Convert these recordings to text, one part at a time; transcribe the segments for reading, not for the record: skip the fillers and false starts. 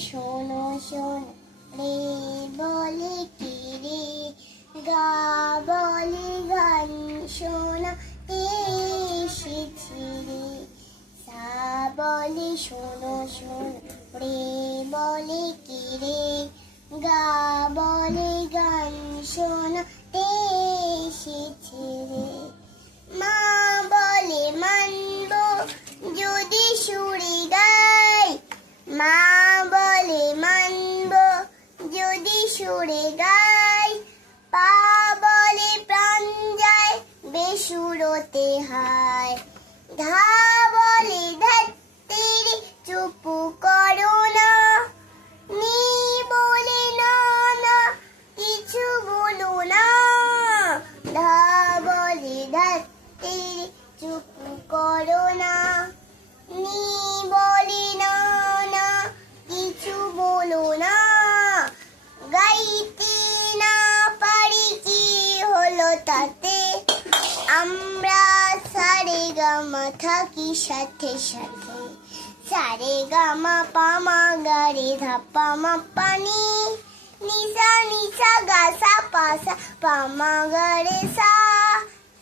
শোনো শোনো রে বলে কি রে গা বলে গান শোনাতে এসেছি রে সা বলে শোনো শোনো রে বলে কি রে গা বলে গান শোনাতে এসেছি রে মা বলে মানব যদি সুরে গাই মা বলে মানব যদি সুরে গাই পা বলে প্রাণ যায় বেসুরতে হায় ধা বলে ধাত্রী চুপ করো না নি বলে না না কিছু বলো না ধা বলে ধাত্রী চুপ করো না নি বলে না না কিছু বলো না গাইতে না পারি কি হলো তাতে আমরা সারে গামা থাকি সাথে সাথে সারে গামা পামা গারে ধাপা মা পানি নিসা নিসা গা সা পা সা পামা গারে সা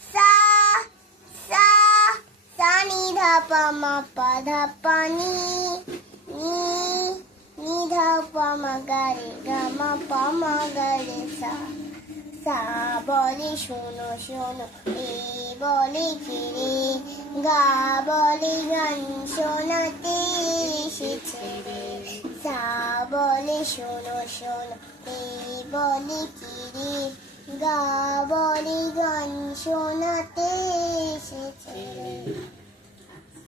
সা সা সা নি ধাপা মা পা ধাপা নি নি ধাপা মা গারে গামা পামা গারে সা সা বলে শোনো শোনো এ বলে ফিরে গা বলে গান শোনাতে এসেছে রে সা বলে শোনো শোনো এ বলে ফিরে গা বলে গান শোনাতে এসেছে রে।